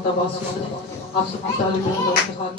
तबास आप सबकी तालियों के साथ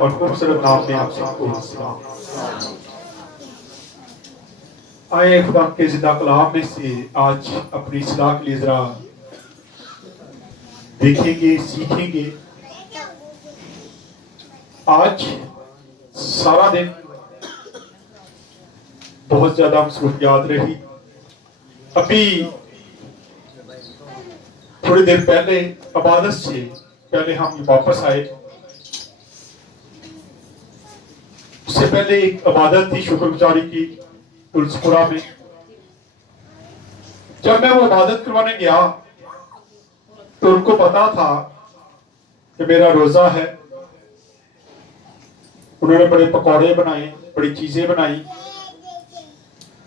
और खूबसूरत नाम में आप सबको आए खुदा के जिंदा कलाम में से आज अपनी सलाह के लिए जरा देखेंगे, सीखेंगे। आज सारा दिन बहुत ज्यादा मसरूफियात रही। अभी थोड़ी देर पहले इबादत से पहले हम वापस आए। उससे पहले एक इबादत थी शुक्रगुजारी की तुलसीपुरा में। जब मैं वो इबादत करवाने गया तो उनको पता था कि मेरा रोजा है। उन्होंने बड़े पकौड़े बनाए, बड़ी चीजें बनाई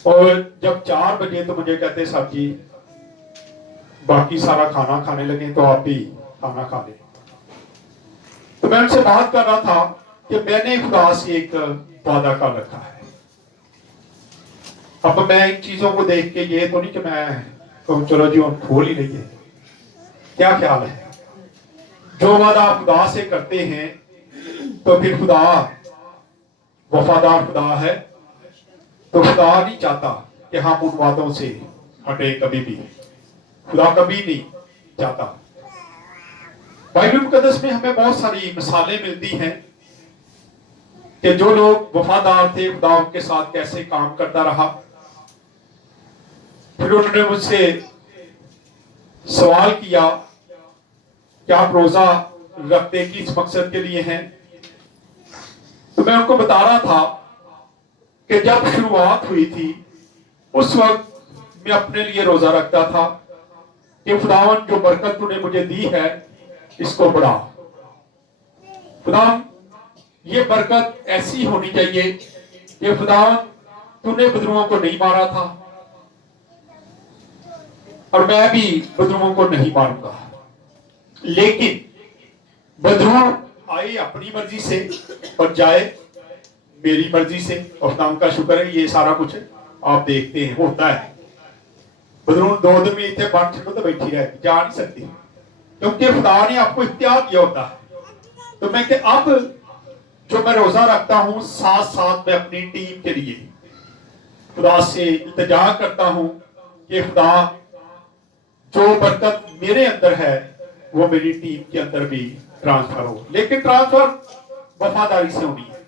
और जब 4 बजे तो मुझे कहते साहब जी बाकी सारा खाना खाने लगे तो आप भी खाना खा लें। तो मैं उनसे बात कर रहा था कि मैंने खुदा से एक वादा कर रखा है। अब मैं इन चीजों को देख के ये तो नहीं कि मैं कहूं चलो जी हम खोल ही लेंगे। क्या ख्याल है, जो वादा आप खुदा से करते हैं तो फिर खुदा वफादार खुदा है, तो खुदा नहीं चाहता कि हम उन वादों से हटे। कभी भी खुदा कभी नहीं चाहता। बाइबल मुकद्दस में हमें बहुत सारी मिसालें मिलती हैं कि जो लोग वफादार थे खुदा उनके साथ कैसे काम करता रहा। फिर उन्होंने मुझसे सवाल किया कि आप रोजा रखते किस मकसद के लिए हैं। तो मैं उनको बता रहा था कि जब शुरुआत हुई थी उस वक्त मैं अपने लिए रोजा रखता था कि खुदावन जो बरकत तूने मुझे दी है इसको बढ़ा। खुदावन ये बरकत ऐसी होनी चाहिए कि खुदावन तूने बदरुओं को नहीं मारा था और मैं भी बदरुओं को नहीं मारूंगा। लेकिन बदरू आए अपनी मर्जी से और जाए मेरी मर्जी से। और खुदा का शुक्र है ये सारा कुछ आप देखते हैं होता है। बदरू 2 दिन में इतने बंद तो बैठी रहे, जा नहीं सकती क्योंकि खुदा ने आपको इख्तियार दिया होता है। तो मैं कि अब जो मैं रोजा रखता हूं साथ साथ मैं अपनी टीम के लिए खुदा से इल्तिजा करता हूं कि खुदा जो बरकत मेरे अंदर है वो मेरी टीम के अंदर भी ट्रांसफर हो। लेकिन ट्रांसफर वफादारी से होनी है।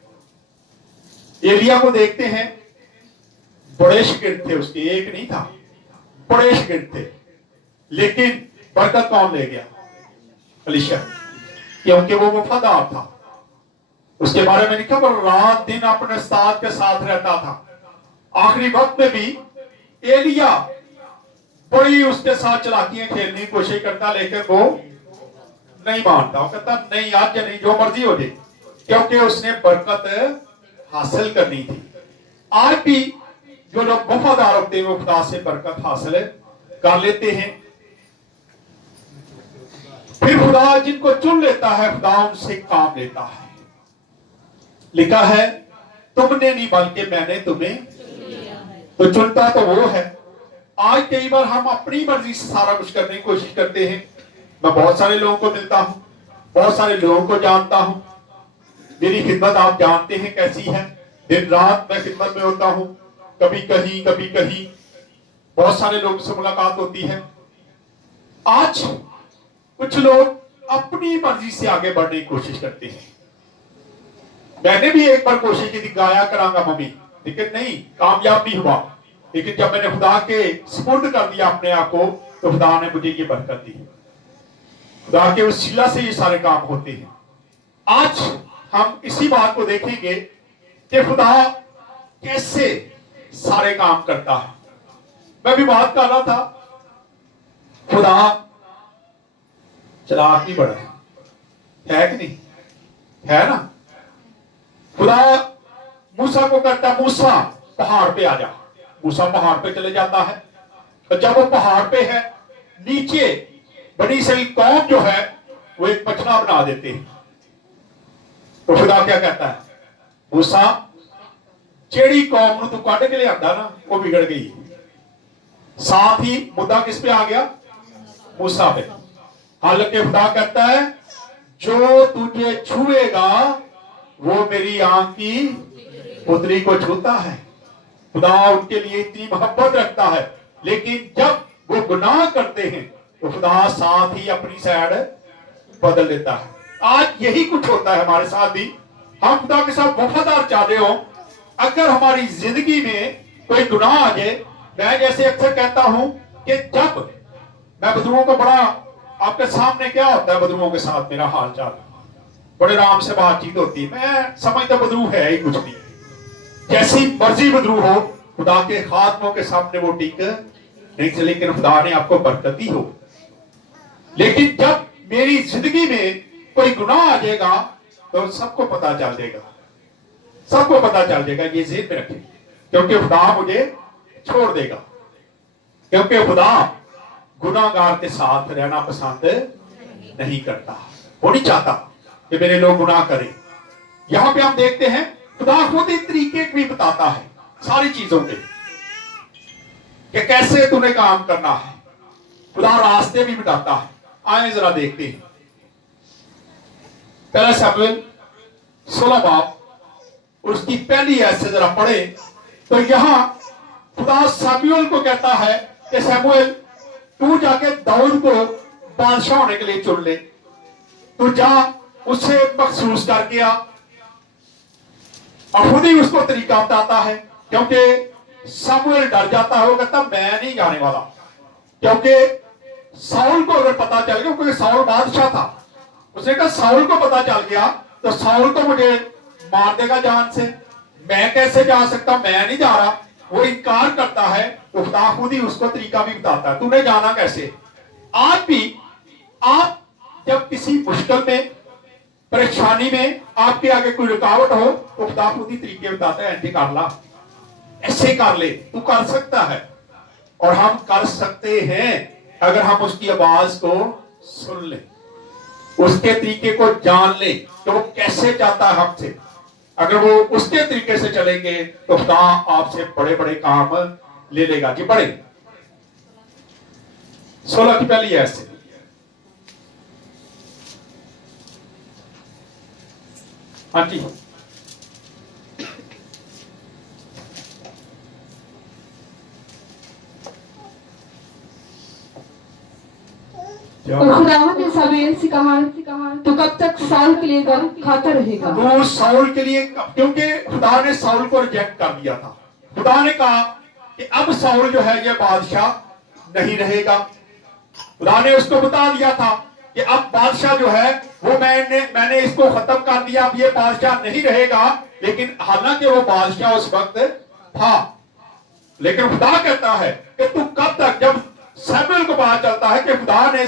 एलिया को देखते हैं, बड़े शागिर्द थे उसके, एक नहीं था, बड़े शागिर्द थे। लेकिन बरकत कौन ले गया? एलीशा, क्योंकि वो वफादार था। उसके बारे में लिखा पर रात दिन अपने उस्ताद के साथ रहता था। आखिरी वक्त में भी एलिया बड़ी उसके साथ चलाकियां खेलने की कोशिश करता, लेकिन वो नहीं मानता। वो कहता नहीं आज नहीं, जो मर्जी हो जाए, क्योंकि उसने बरकत हासिल करनी थी। आज भी जो लोग वफादार होते हैं वो खुदा से बरकत हासिल कर लेते हैं। फिर खुदा जिनको चुन लेता है खुदा उनसे काम लेता है। लिखा है तुमने नहीं बल्कि मैंने तुम्हें, तो चुनता तो वो है। आज कई बार हम अपनी मर्जी से सारा कुछ करने की कोशिश करते हैं। मैं बहुत सारे लोगों को मिलता हूं, बहुत सारे लोगों को जानता हूं। मेरी खिदमत आप जानते हैं कैसी है। दिन रात मैं खिदमत में होता हूं, कभी कहीं कभी कहीं। बहुत सारे लोगों से मुलाकात होती है। आज कुछ लोग अपनी मर्जी से आगे बढ़ने की कोशिश करते हैं। मैंने भी एक बार कोशिश की थी, गाया करांगा मम्मी, लेकिन नहीं, कामयाब नहीं हुआ। लेकिन जब मैंने खुदा के सुपुर्द कर दिया अपने आप को, तो खुदा ने मुझे ये बरकत दी। खुदा के वसीला से ये सारे काम होते हैं। आज हम इसी बात को देखेंगे कि खुदा कैसे सारे काम करता है। मैं भी बात कर रहा था, खुदा चालाक भी बड़ा है कि नहीं, है ना। खुदा मूसा को कहता है, मूसा पहाड़ पे आ जा। मूसा पहाड़ पे चले जाता है, और जब वो पहाड़ पे है, नीचे बनी इसराइल कौम जो है वो एक पचना बना देते हैं। तो खुदा क्या कहता है, मूसा जेड़ी कौम तू कढ़ के लिया ना वो बिगड़ गई। साथ ही मुद्दा किस पे आ गया, मूसा पे। हालांकि खुदा कहता है जो तुझे छुएगा वो मेरी आंख की पुतली को छूता है। खुदा उनके लिए इतनी मोहब्बत रखता है, लेकिन जब वो गुनाह करते हैं तो खुदा साथ ही अपनी साइड बदल लेता है। आज यही कुछ होता है हमारे साथ भी। हम खुदा के साथ वफादार चाहते हो, अगर हमारी जिंदगी में कोई गुनाह आ जाए, मैं जैसे अक्सर कहता हूं कि जब मैं बदरुओं को बड़ा, आपके सामने क्या होता है बदरुओं के साथ मेरा हाल चाल, बड़े आराम से बातचीत होती है। मैं समझता बदरू है ही कुछ नहीं, जैसी मर्जी बदरू हो, खुदा के खात्मों के सामने वो टिक नहीं चले। लेकिन खुदा ने आपको बरकत दी हो। लेकिन जब मेरी जिंदगी में कोई गुनाह आ जाएगा तो सबको पता चल जाएगा, सबको पता चल जाएगा। ये जेब में रखें, क्योंकि खुदा मुझे छोड़ देगा, क्योंकि खुदा गुनाहगार के साथ रहना पसंद नहीं करता। वो नहीं चाहता कि मेरे लोग गुनाह करें। यहां पे हम देखते हैं खुदा खुद ही तरीके भी बताता है सारी चीजों के, कि कैसे तूने काम करना है। खुदा रास्ते भी बताता है। आए जरा देखते हैं पहला शमूएल 16 बाब, उसकी पहली आयत से जरा पढ़े तो यहां खुदा शमूएल को कहता है कि शमूएल तू जाके दाऊद को बादशाह होने के लिए चुन ले, तू जा उससे मखसूस करके आ। और खुद ही उसको तरीका बताता है, क्योंकि शमूएल डर जाता है, वो कहता मैं नहीं जाने वाला। क्योंकि साउल को अगर पता चल गया, क्योंकि साउल बादशाह था, उसने कहा साउल को पता चल गया तो साउल को मुझे मार देगा जान से, मैं कैसे जा सकता, मैं नहीं जा रहा। वो इनकार करता है, तो खुदा खुद ही उसको तरीका भी बताता है, तूने जाना कैसे। आज भी आप जब किसी मुश्किल में, परेशानी में आपके आगे कोई रुकावट हो तो खुदा खुद ही तरीके बताता है, ऐसे कर ला, ऐसे कर ले, तू कर सकता है। और हम कर सकते हैं अगर हम उसकी आवाज को सुन ले, उसके तरीके को जान ले कि वो कैसे चाहता है हमसे। अगर वो उसके तरीके से चलेंगे तो खुदा आपसे बड़े बड़े काम ले लेगा। जी पढ़े 16 की पहली ऐसे। हाँ जी, और खुदावंद ने शमूएल से कहा तो कब तक साउल के लिए गम खाता रहेगा। तो साउल के लिए, क्योंकि खुदा ने साउल को रिजेक्ट कर दिया था। खुदा ने कहा कि अब साउल जो है ये बादशाह नहीं रहेगा। खुदा ने उसको बता दिया था कि अब बादशाह जो है वो मैंने इसको खत्म कर दिया, अब ये बादशाह नहीं रहेगा। लेकिन हालांकि वो बादशाह उस वक्त था, लेकिन खुदा कहता है कि तू कब तक, जब शमूएल को पता चलता है कि खुदा ने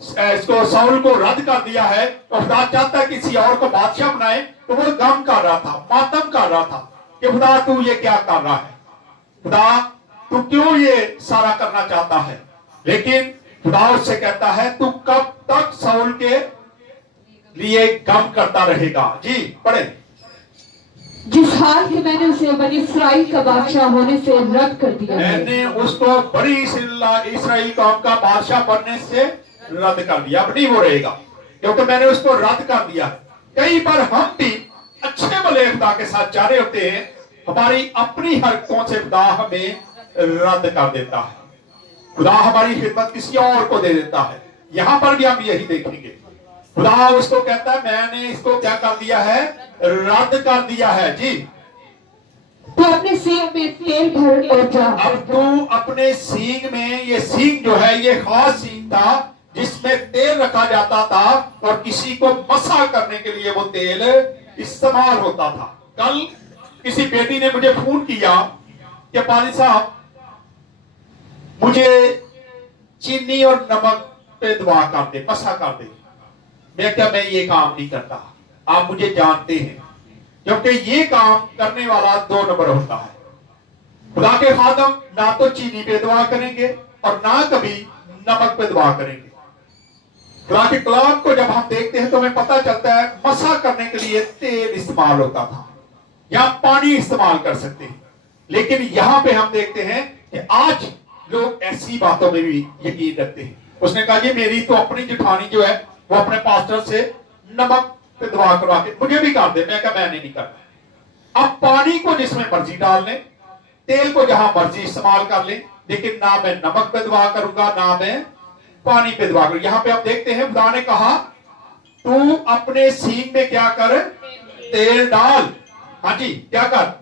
इसको साउल को रद्द कर दिया है, तो खुदा चाहता है किसी और को बादशाह बनाए, तो वो गम कर रहा था, मातम कर रहा था कि खुदा तू ये क्या कर रहा है, खुदा तू क्यों ये सारा करना चाहता है। लेकिन खुदा उससे कहता है तू कब तक साउल के लिए गम करता रहेगा। जी पढ़े। जिस हाल से मैंने उसे बनी इस्राएल का बादशाह होने से रद्द कर दिया, मैंने उसको बड़ी इस्राएल कौम का बादशाह बनने से रद्द कर दिया, अब नहीं वो रहेगा, क्योंकि मैंने उसको रद्द कर दिया। कई बार हम भी अच्छे भले खुदा के साथ जा रहे होते हैं, हमारी अपनी हरकतों से खुदा हमें रद्द कर देता है, खुदा हमारी खिदमत किसी और को दे देता है। यहां पर भी हम यही देखेंगे, खुदा उसको कहता है मैंने इसको क्या कर दिया है, रद्द कर दिया है। जी तू अपने सींग में तेल भर और जा। अब तू अपने सींग में, ये सींग जो है ये खास सींग था जिसमें तेल रखा जाता था, और किसी को मसा करने के लिए वो तेल इस्तेमाल होता था। कल किसी बेटी ने मुझे फोन किया कि पाली साहब मुझे चीनी और नमक पे दुआ कर दे, मसा कर दे। मैं ये काम नहीं करता, आप मुझे जानते हैं, क्योंकि ये काम करने वाला 2 नंबर होता है। खुदा के खादम ना तो चीनी पे दुआ करेंगे और ना कभी नमक पे दुआ करेंगे। खुदा के कलाम को जब हम देखते हैं तो हमें पता चलता है मसा करने के लिए तेल इस्तेमाल होता था या पानी इस्तेमाल कर सकते हैं, लेकिन यहां पे हम देखते हैं कि आज लोग ऐसी बातों में भी यकीन रखते हैं। उसने कहा ये मेरी तो अपनी जेठानी जो है वो अपने पास्टर से नमक पे दुआ करवा के मुझे भी कर दे। मैं कहा मैंने नहीं करना। अब पानी को जिसमें मर्जी डाल लें, तेल को जहां मर्जी इस्तेमाल कर लें, लेकिन ना मैं नमक पे दुआ करूंगा ना मैं पानी पे दुआ करूंगा। यहां पे आप देखते हैं खुदा ने कहा तू अपने सींग में क्या कर, तेल डाल। हाँ जी, क्या कर?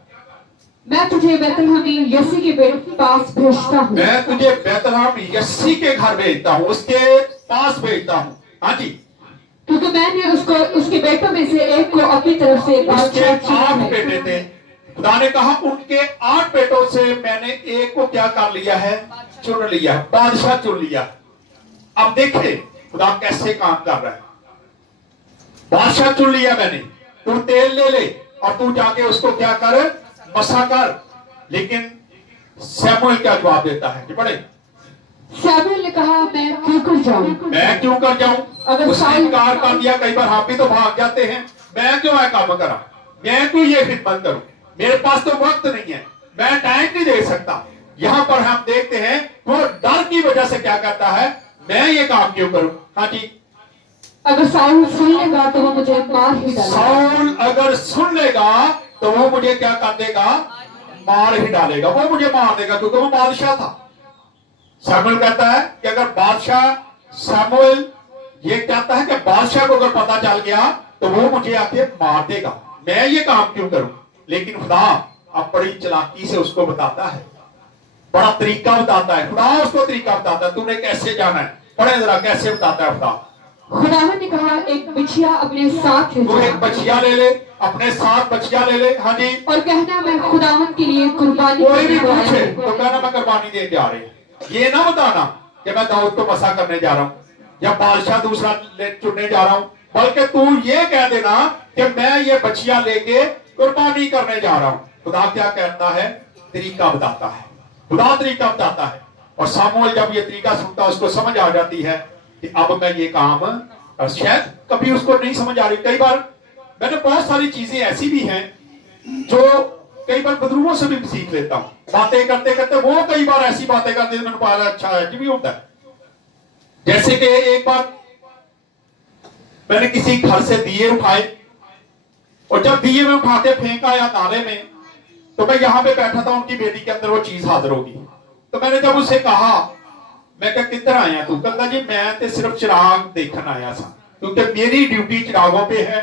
मैं तुझे बैतलहम यसी के पास भेजता हूँ। मैं तुझे बैतलहम यसी के घर भेजता हूँ, उसके पास भेजता हूँ। हाँ जी, क्योंकि मैंने उसको उसके बेटों में से एक को अपनी तरफ से उसके 8 बेटे थे। खुदा ने कहा उनके 8 बेटों से मैंने एक को क्या कर लिया है, चुन लिया, बादशाह चुन लिया। अब देखे खुदा कैसे काम कर रहा है। बादशाह चुन लिया मैंने, तू तेल ले ले और तू जाके उसको क्या कर, मसा कर। लेकिन सैमुएल क्या जवाब देता है कि पढ़े। सैमुएल ने कहा मैं क्यों कर जाऊं, मैं क्यों कर जाऊं? अगर उसने इनकार कर दिया। कई बार हम भी तो भाग जाते हैं, मैं क्यों है काम करा, मैं क्यों ये खिदमत करूं, मेरे पास तो वक्त नहीं है, मैं टाइम नहीं दे सकता। यहां पर हम देखते हैं वो डर की वजह से क्या करता है, मैं ये काम क्यों करूं। हाँ जी, अगर साउल सुन लेगा तो वो मुझे मार ही डालेगा। साउल अगर सुन लेगा तो वो मुझे क्या कर देगा, मार ही डालेगा, वो मुझे मार देगा, क्योंकि वो बादशाह था। सैमुएल कहता है कि अगर बादशाह, सैमुएल ये कहता है कि बादशाह को अगर पता चल गया तो वो मुझे आके मार देगा, मैं ये काम क्यों करूं। लेकिन खुदा अब बड़ी चालाकी से उसको बताता है, बड़ा तरीका बताता है। खुदा उसको तरीका बताता है, तूने कैसे जाना है। पढ़े जरा कैसे बताता है खुदा। खुदावन ने कहा एक बछिया अपने साथ ले तू जा, एक बछिया ले ले, अपने साथ बछिया ले ले। हाँ जी, और कहना मैं खुदावन के लिए कुर्बानी कोई भी करने वाला पूछे हूं। तो कहना मैं कुर्बानी देने जा रही हूँ। ये ना बताना कि मैं दाऊद को मसा करने जा रहा हूँ या बादशाह दूसरा चुनने जा रहा हूँ, बल्कि तू ये कह देना कि मैं ये बछिया लेके कुर्बानी करने जा रहा हूँ। खुदा क्या कहता है, तरीका बताता है। खुदा तरीका बताता है और सामुएल जब ये तरीका सुनता है उसको समझ आ जाती है कि अब मैं ये काम, और शायद कभी उसको नहीं समझ आ रही। कई बार मैंने बहुत सारी चीजें ऐसी भी हैं जो कई बार बुजुर्गों से भी सीख लेता हूं, बातें करते करते वो कई बार ऐसी बातें करते हैं मैंने पाया अच्छा है कि भी होता है। जैसे कि एक बार मैंने किसी घर से दिए उठाए और जब दिए में उठा के फेंका आया नाले में, तो मैं यहां पे बैठा था, उनकी बेटी के अंदर वो चीज हाजिर होगी। तो मैंने जब उससे कहा, मैं क्या किधर आया तू, कहता जी मैं तो सिर्फ चिराग देखने आया था, क्योंकि मेरी ड्यूटी चिरागों पे है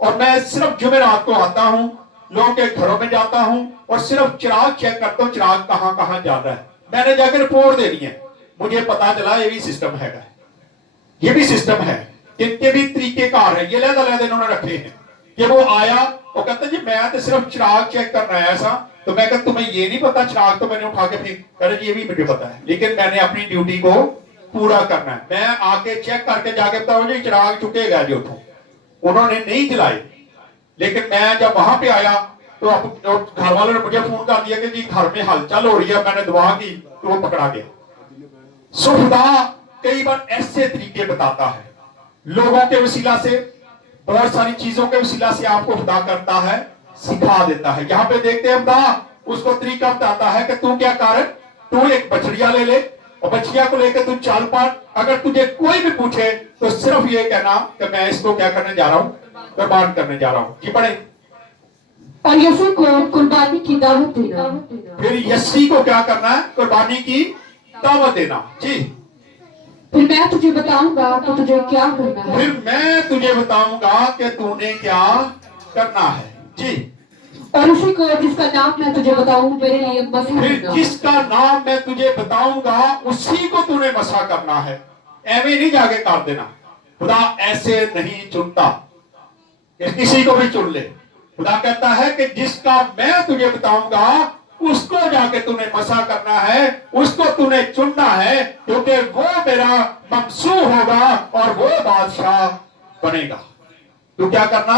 और मैं सिर्फ जुमेरात को आता हूं, लोगों के घरों में जाता हूं और सिर्फ चिराग चेक करता हूं, चिराग कहां कहां जा रहा है। मैंने जाकर रिपोर्ट देनी है। मुझे पता चला ये भी सिस्टम है, ये भी सिस्टम है, इनके भी तरीकेकार है, ये लहदा इन्होंने रखे हैं कि वो आया वो कहता जी मैं तो सिर्फ चिराग चेक करना आया था। तो मैं कहता तुम्हें ये नहीं पता चिराग तो मैंने उठा के फेंक, कह रहे जी ये भी मुझे पता है, लेकिन मैंने अपनी ड्यूटी को पूरा करना है। मैं आके चेक करके जाके बताऊं जी चिराग चुकेगा जी उठो, उन्होंने नहीं जलाए। लेकिन मैं जब वहां पे आया तो घर वालों ने मुझे फोन कर दिया कि जी घर में हलचल हो रही है, मैंने दुआ की तो वो पकड़ा गया। सो खुदा कई बार ऐसे तरीके बताता है, लोगों के वसीला से, बहुत सारी चीजों के वसीला से आपको खुदा करता है, सिखा देता है। यहाँ पे देखते हैं खुदा उसको तरीका बताता है कि तू क्या कर, तू एक बछड़िया ले ले और बछड़िया को लेकर तू चल पड़। अगर तुझे कोई भी पूछे तो सिर्फ ये कहना कि मैं इसको क्या करने जा रहा हूँ, कुर्बान करने जा रहा हूँ। जी पढ़े। और यीशु को कुर्बानी की दावत देना। फिर यस्सी को क्या करना है, कुर्बानी की दावत देना। जी, फिर मैं तुझे बताऊंगा कि तुझे क्या करना है। फिर मैं तुझे बताऊंगा कि तूने क्या करना है। जी, और उसी को जिसका नाम मैं तुझे बताऊं मेरे लिए मसा फिर करना। जिसका नाम मैं तुझे बताऊंगा उसी को तूने मसा करना है। एवं नहीं जाके कर देना, खुदा ऐसे नहीं चुनता। कि किसी को भी चुन ले। खुदा कहता है कि जिसका मैं तुझे बताऊंगा उसको जाके तूने मसा करना है, उसको तूने चुनना है, क्योंकि वो मेरा ममसूह होगा और वो बादशाह बनेगा। तू क्या करना,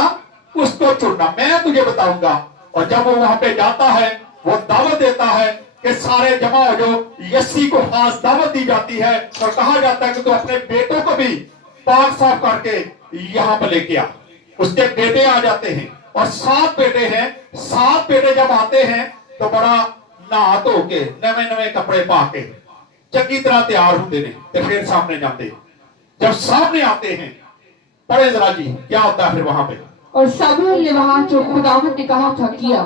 उसको चुनना, मैं तुझे बताऊंगा। और जब वो वहां पे जाता है, वो दावत देता है कि सारे जमा हो जाओ। यस्सी को खास दावत दी जाती है और कहा जाता है कि तू अपने बेटों को भी पाक साफ करके यहां पर लेके आ। उसके बेटे आ जाते हैं और 7 बेटे हैं। 7 बेटे जब आते हैं तो बड़ा नहा धो के नवे नवे कपड़े पा के चंगी तरह तैयार होते हैं, तो फिर सामने जाते। जब सामने आते हैं, पढ़े जरा जी क्या होता है फिर वहां पे। और शमूएल ने वहाँ जो खुदावंद ने कहा था किया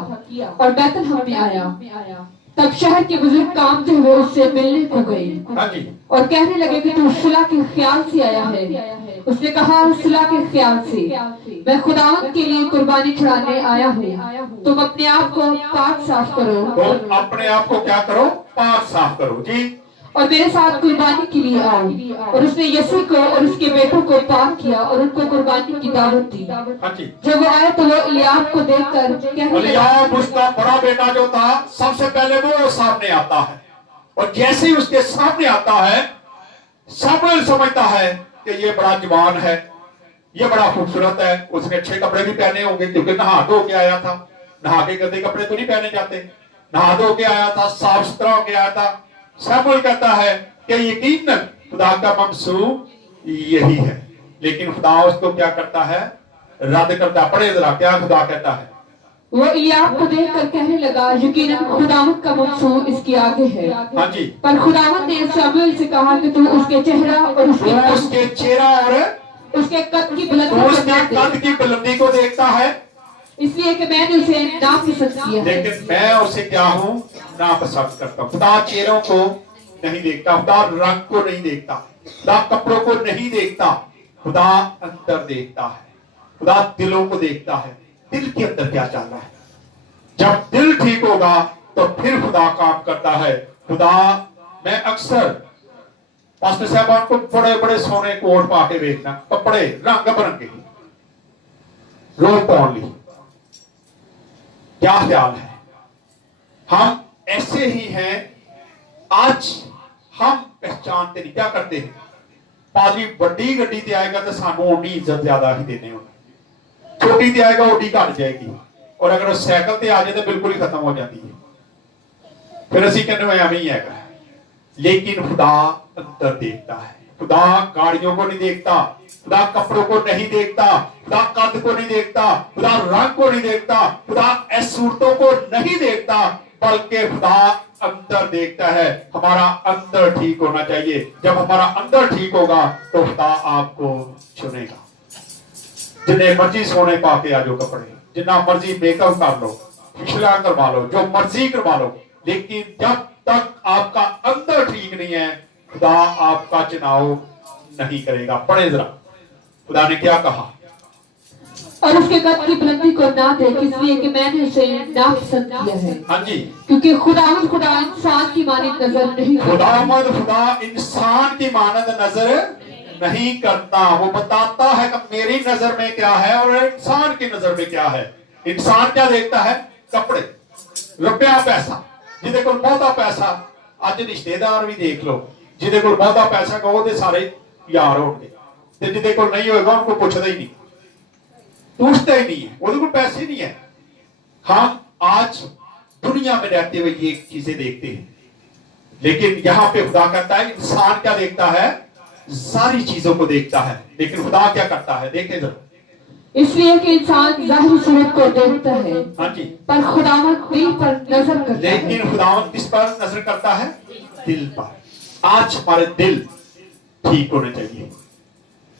और बैतलहम में आया। तब शहर के बुजुर्ग कामते हुए उससे मिलने को गए हाँ जी। और कहने लगे कि तू सुलह के ख्याल से आया है। उसने कहा, सुलह के ख्याल से मैं खुदावंद के लिए कुर्बानी चढ़ाने आया हूँ। तुम अपने आप को पाक साफ करो। तो अपने आप को क्या करो, पाक साफ करो जी, और मेरे साथ कुर्बानी के लिए आओ। और उसने यस्सी को और उसके बेटों को पाक किया और उनको कुर्बानी की दावत दी। हाँ जी। जब वो आए तो वो इलियाब को देखकर कहने लगा, इलियाब उसका बड़ा बेटा जो था, सबसे पहले वो सामने आता है। और जैसे ही उसके सामने आता है, शमूएल समझता है कि ये बड़ा जवान है, ये बड़ा खूबसूरत है। उसने अच्छे कपड़े भी पहने होंगे क्योंकि नहा धो के आया था। नहा के गंदे कपड़े तो नहीं पहने जाते, नहा धो के आया था, साफ सुथरा होके आया था। शमूएल कहता है कि यकीनन खुदा का मकसूद यही है, लेकिन खुदा उसको क्या करता है, रद्द करता। पढ़े जरा क्या खुदा कहता है। वो इलियाब को देखकर कहने लगा, यकीनन खुदावंद का मंसूर इसके आगे है। हाँ जी। पर खुदावंद ने शमूएल से कहा कि तू उसके चेहरा और उसके चेहरा और उसके कद की बुलंदी को देखता है, इसलिए कि मैंने उसे नापसंद किया। लेकिन मैं उसे क्या हूँ, नापसंद करता हूँ। खुदा चेहरों को नहीं देखता, खुदा रंग को नहीं देखता, खुदा कपड़ों को नहीं देखता, खुदा अंदर देखता है, खुदा दिलों को देखता है, दिल के अंदर क्या चल रहा है। जब दिल ठीक होगा तो फिर खुदा काम करता है। खुदा, मैं अक्सर पास्टर साहबान को बड़े बड़े सोने कोट पा के देखना, कपड़े रंग बिरंगे, रोज पहन ली, क्या ख्याल है। हम ऐसे ही हैं। आज हम पहचानते नहीं, क्या करते हैं, पादरी बड़ी गड्डी ते आएगा तो सानू ओडी इज्जत ज्यादा ही देने होगी, छोटी ते आएगा ओडी घट जाएगी, और अगर वो साइकिल ते आ जाए तो बिल्कुल ही खत्म हो जाती है। फिर असी कहने एवं ही है। लेकिन खुदा अंदर देखता है। खुदा गाड़ियों को नहीं देखता, खुदा कपड़ों को नहीं देखता, खुदा कद को नहीं देखता, खुदा रंग को नहीं देखता, खुदा सूरतों को नहीं देखता, बल्कि खुदा अंदर देखता है। हमारा अंदर ठीक होना चाहिए। जब हमारा अंदर ठीक होगा तो खुदा आपको चुनेगा। जिन्हें मर्जी सोने पाके आ जाओ कपड़े, जितना मर्जी मेकअप कर लो, पिछला करवा लो, जो मर्जी करवा लो, लेकिन जब तक आपका अंदर ठीक नहीं है, खुदा आपका चुनाव नहीं करेगा। पढ़े जरा खुदा ने क्या कहा। और उसके कद की बुलंदी को ना देख, इसलिए कि मैंने उसे नापसंद किया है। हाँ जी। क्योंकि खुदावंद खुदा इंसान की मानद नजर नहीं करता। खुदावंद खुदा इंसान की मानद नजर नहीं करता। वो बताता है कि मेरी नजर में क्या है और इंसान की नजर में क्या है। इंसान क्या देखता है, कपड़े, रुपया, पैसा। जिदे को बहुता पैसा, आज रिश्तेदार भी देख लो, जिदे को बहुता पैसा का वो सारे यार होंगे, ते जिदे को नहीं होगा उनको पूछता ही नहीं, पूछता ही नहीं है, वो को पैसे नहीं है। हम आज दुनिया में रहते हुए ये चीजें देखते हैं, लेकिन यहां पे खुदा कहता है इंसान क्या देखता है, सारी चीजों को देखता है। लेकिन खुदा क्या करता है, देखें जरा। इसलिए कि इंसान जाहिर सूरत को देखता है, हाँ जी, पर खुदावंद दिल पर नजर करता है। लेकिन खुदावंद किस पर नजर करता है, दिल पर। आज हमारे दिल ठीक होने चाहिए।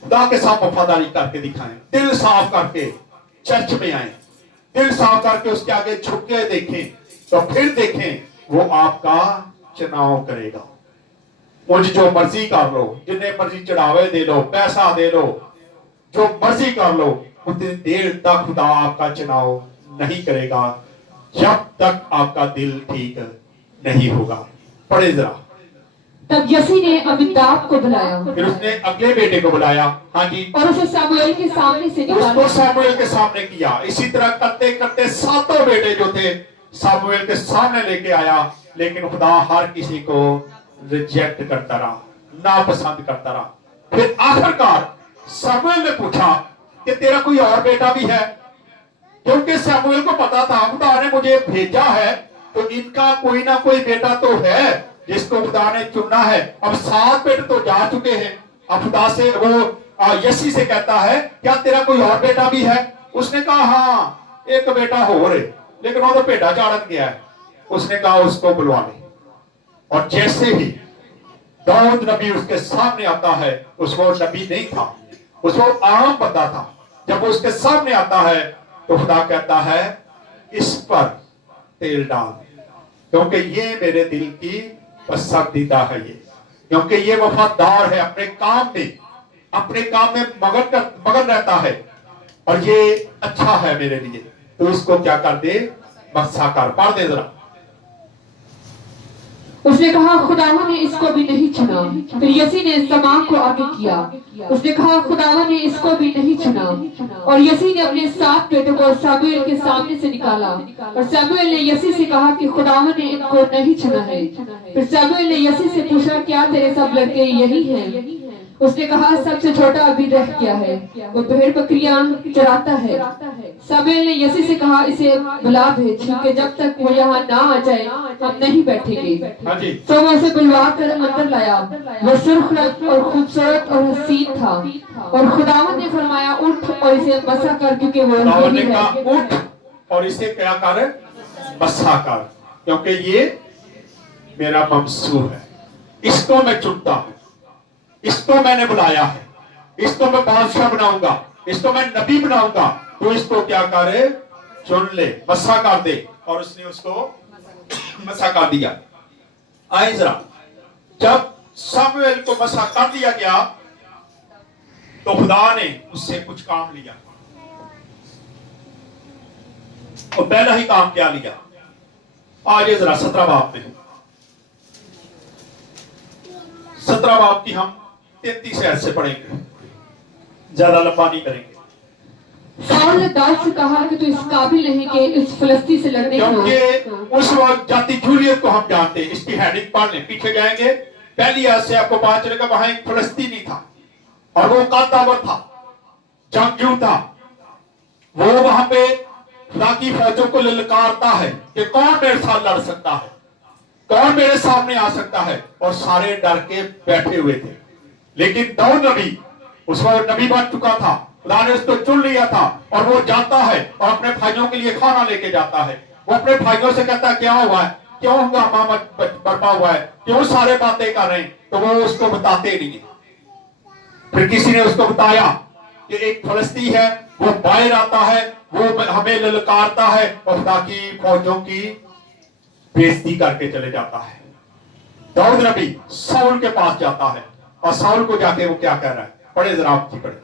खुदा के साथ वफादारी करके दिखाएं, दिल साफ करके चर्च में आए, दिल साफ करके उसके आगे झुक के देखें, तो फिर देखें वो आपका चुनाव करेगा। मुझे जो मर्जी कर लो, जिन्हें मर्जी चढ़ावे दे लो, पैसा दे लो, जो मर्जी कर लो, उतनी देर तक खुदा आपका चुनाव नहीं करेगा जब तक आपका दिल ठीक नहीं होगा। पढ़े जरा। तब यसी ने अमीनादाब को बुलाया फिर उसने अगले बेटे को बुलाया, हाँ जी, और उसे सामुएल के सामने से उसको निकाला। सामुएल के सामने किया। इसी तरह करते करते सातों बेटे जो थे सामुएल के सामने लेके आया, लेकिन खुदा हर किसी को रिजेक्ट करता रहा, नापसंद करता रहा। फिर आखिरकार सामुएल ने पूछा कि तेरा कोई और बेटा भी है, क्योंकि सामुएल को पता था खुदा ने मुझे भेजा है तो इनका कोई ना कोई बेटा तो है जिसको खुदा ने चुना है। अब 7 बेटे तो जा चुके हैं। अब खुदा से वो यसी से कहता है क्या तेरा कोई और बेटा भी है? उसने कहा हाँ एक बेटा हो रहे, लेकिन वो तो भेड़ा चाड़न गया है। उसने कहा उसको बुलवा ले। और जैसे ही दाऊद नबी उसके सामने आता है, उसको नबी नहीं था, उसको आम बंदा था, जब वो उसके सामने आता है तो खुदा कहता है इस पर तेल डाल, क्योंकि ये मेरे दिल की पसंदीदा है, ये क्योंकि ये वफादार है, अपने काम में मगन रहता है और ये अच्छा है मेरे लिए, तो इसको क्या कर दे, मस्सा कर, पढ़ दे जरा। उसने कहा खुदावन ने इसको भी नहीं चुना। फिर यसी ने समा को आगे किया। उसने कहा खुदावन ने इसको भी नहीं चुना। और यसी ने अपने 7 बेटों को सामुएल के सामने से निकाला। और सामुएल ने यसी से कहा कि खुदावन ने इनको नहीं चुना है। फिर सामुएल ने यसी से पूछा क्या तेरे सब लड़के यही हैं? उसने कहा सबसे छोटा अभी रह गया है, वो भेड़ बकरियां चराता है। सामुएल ने यसी से कहा इसे बुला भेज, क्योंकि जब तक वो यहाँ ना आ जाए हम नहीं बैठेंगे। तो वो उसे बुलवा कर अंदर लाया। वो सुर्ख रंग और खूबसूरत और हसीन था। और खुदावंद ने फरमाया उठ और इसे बसा कर, क्योंकि वो यही है। उठ और इसे क्या कर, बसा कर, क्योंकि ये मेरा ममसूर है, इसको मैं चुनता हूं, इसको मैंने बुलाया है, इसको मैं बादशाह बनाऊंगा, इसको मैं नबी बनाऊंगा, तो इसको क्या करे, चुन ले, मस्सा कर दे। और उसने उसको मस्सा कर दिया। आए जरा, जब सामुएल को मस्सा कर दिया गया तो खुदा ने उससे कुछ काम लिया। और पहला ही काम क्या लिया, आज जरा 17 बाब में, 17 बाब की हम 33 ऐड से पढ़ेंगे, ज्यादा लंबा नहीं करेंगे। शाऊल ने दाऊद से कहा कि तू इस काबिल नहीं कि इस फिलिस्ती से लड़ने को, क्योंकि उस वक्त जाति जूलियत को हम जानते हैं। इसकी हेडिंग पढ़ लें, पीछे जाएंगे, पहली आयत से आपको पता चलेगा वहां एक फिलिस्तीनी था और वो कादावर था, जंगजू था। वो वहां पे खुदा की फौजों को ललकारता है कि कौन मेरे साथ लड़ सकता है, कौन मेरे सामने आ सकता है, और सारे डर के बैठे हुए थे। लेकिन दाऊद नबी उस वक्त नबी बन चुका था, खुदा ने उसको चुन लिया था, और वो जाता है और अपने भाइयों के लिए खाना लेके जाता है। वो अपने भाइयों से कहता है क्या हुआ है, क्यों हंगामा बरपा हुआ है, क्यों सारे बातें कर रहे हैं, तो वो उसको बताते नहीं। फिर किसी ने उसको बताया कि एक फलस्ती है, वो बाहर आता है, वो हमें ललकारता है और खुदा की फौजों की बेइज्जती करके चले जाता है। दाऊद नबी शाऊल के पास जाता है और शाऊल को जाके वो क्या कह रहा है, पढ़े जरा आप जी, पढ़े।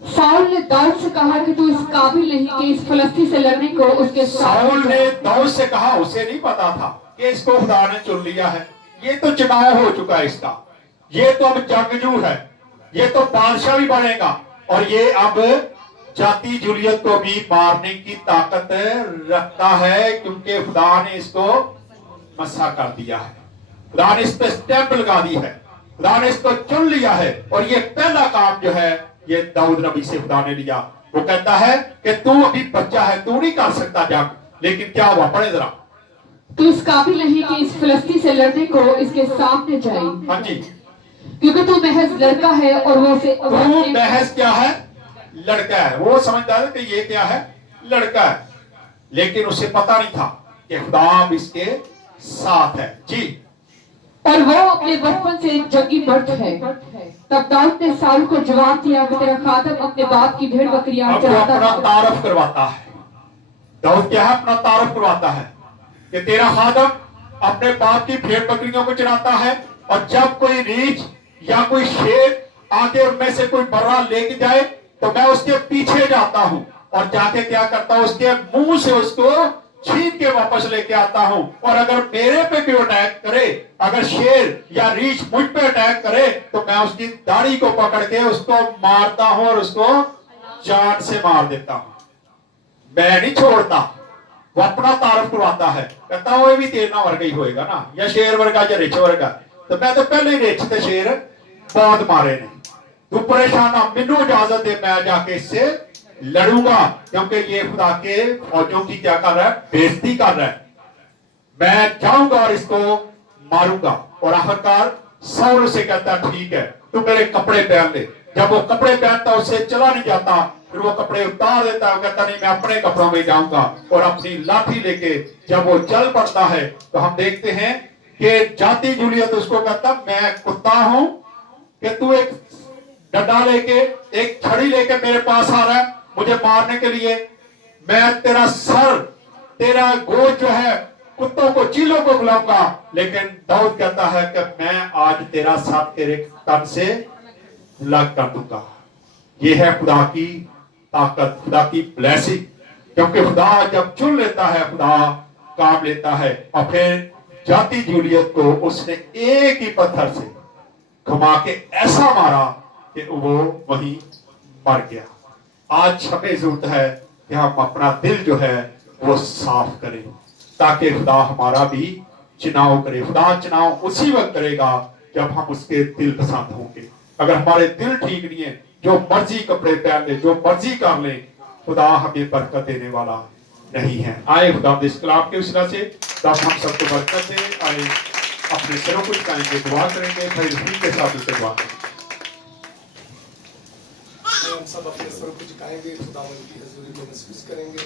शाऊल ने दाऊद से कहा कि तू इस काबिल नहीं कि इस फिलिस्ती से लड़ने को उसके साथ। शाऊल ने दाऊद से कहा, उसे नहीं पता था कि इसको खुदा ने चुन लिया है, ये तो चुनाव हो चुका है इसका, ये तो अब जंगजू है, ये तो बादशाह भी बनेगा, और ये अब जाति जूलियत को भी मारने की ताकत रखता है, क्योंकि खुदा ने इसको मस्सा कर दिया है, खुदा ने इस पे स्टैंप लगा दी है, खुदा ने इसको चुन लिया है। और ये पहला काम जो है ये दाऊद नबी से खुदा ने लिया। वो कहता है कि तू अभी बच्चा है, तू नहीं कर सकता जंग, लेकिन क्या हुआ, पढ़े जरा। तू इस काबिल नहीं कि इस फिलिस्ती से लड़ने को इसके सामने जाए, हाँ जी, क्योंकि तू महज लड़का है और वो से तू महज क्या है, लड़का है। वो समझता है कि ये क्या है, लड़का है, लेकिन उसे पता नहीं था कि खुदा इसके साथ है जी। और वो अपने बचपन से जंगी मर्द है। तब दाऊद ने शाऊल को जवाब दिया कि तेरा खादम अपने बाप की भेड़ बकरियां चराता अपना तारफ करवाता है। दाऊद क्या है, अपना तारफ करवाता है कि तेरा खादम अपने बाप की भेड़ बकरियों को चराता है, और जब कोई रीछ या कोई शेर आके उनमें से कोई बर्रा लेके जाए तो मैं उसके पीछे जाता हूं और जाके क्या करता हूं, उसके मुंह से उसको छीन के वापस लेके आता हूं। और अगर मेरे पे कोई अटैक करे, अगर शेर या रीछ मुझ पे अटैक करे, तो मैं उसकी दाढ़ी को पकड़ के उसको मारता हूं और उसको जान से मार देता हूं। मैं नहीं छोड़ता। वो अपना तारफ करवाता है, कहता हूं ये भी तेरना वर्गा ही होएगा ना, या शेर वर्गा या रिछ वर्गा। तो मैं तो पहले ही रिछ ते शेर बहुत मारे ने, तू परेशान ना, मैनू इजाजत दे, मैं जाके इससे लड़ूंगा, क्योंकि ये खुदा के फौजों की क्या कर रहा है, बेइज्जती कर रहा है। मैं जाऊंगा और इसको मारूंगा। और आखिरकार सौर से कहता ठीक है, तू मेरे कपड़े पहन ले। जब वो कपड़े पहनता उससे चला नहीं जाता, फिर वो कपड़े उतार देता है, कहता नहीं मैं अपने कपड़ों में जाऊंगा। और अपनी लाठी लेके जब वो चल पड़ता है, तो हम देखते हैं कि जाती जूलियत उसको कहता मैं कुत्ता हूं कि तू एक डंडा लेके, एक छड़ी लेके मेरे पास आ रहा है मुझे मारने के लिए। मैं तेरा सर, तेरा गोद जो है कुत्तों को, चीलों को बुलाऊंगा। लेकिन दाऊद कहता है कि मैं आज तेरा सर तेरे तन से अलग कर दूंगा। यह है खुदा की ताकत, खुदा की ब्लेसिंग। क्योंकि खुदा जब चुन लेता है, खुदा काम लेता है। और फिर जाती जूलियत को उसने एक ही पत्थर से घुमा के ऐसा मारा कि वो वहीं मर गया। आज हमें जरूरत है कि हम अपना दिल जो है वो साफ करें, ताकि खुदा हमारा भी चुनाव करे। खुदा चुनाव उसी वक्त करेगा जब हम उसके दिल पसंद होंगे। अगर हमारे दिल ठीक नहीं है, जो मर्जी कपड़े पहन ले, जो मर्जी कर ले, खुदा हमें बरकत देने वाला नहीं है। आए खुदा इस कलाम के उस से तब हम सबको बरकत दे। आए अपने सिरों को झुकाएंगे, दुआ करेंगे, फिर उसी के साथ उसे दुआ करेंगे। हम सब अपने सर को झुकाएंगे, खुदावंद की हजूरी में महसूस करेंगे।